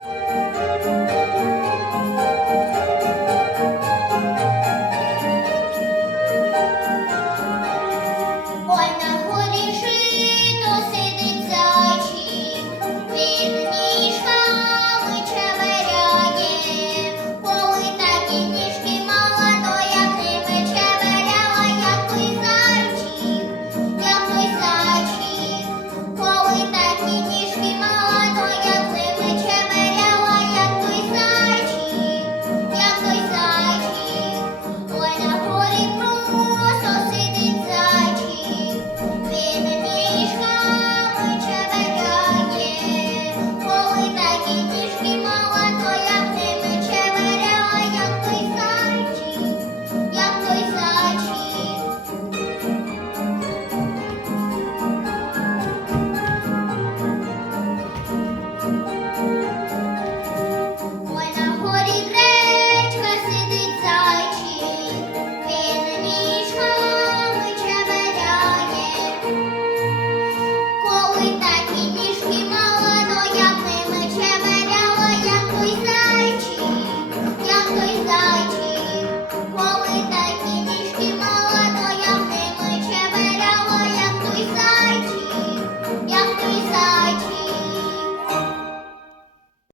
you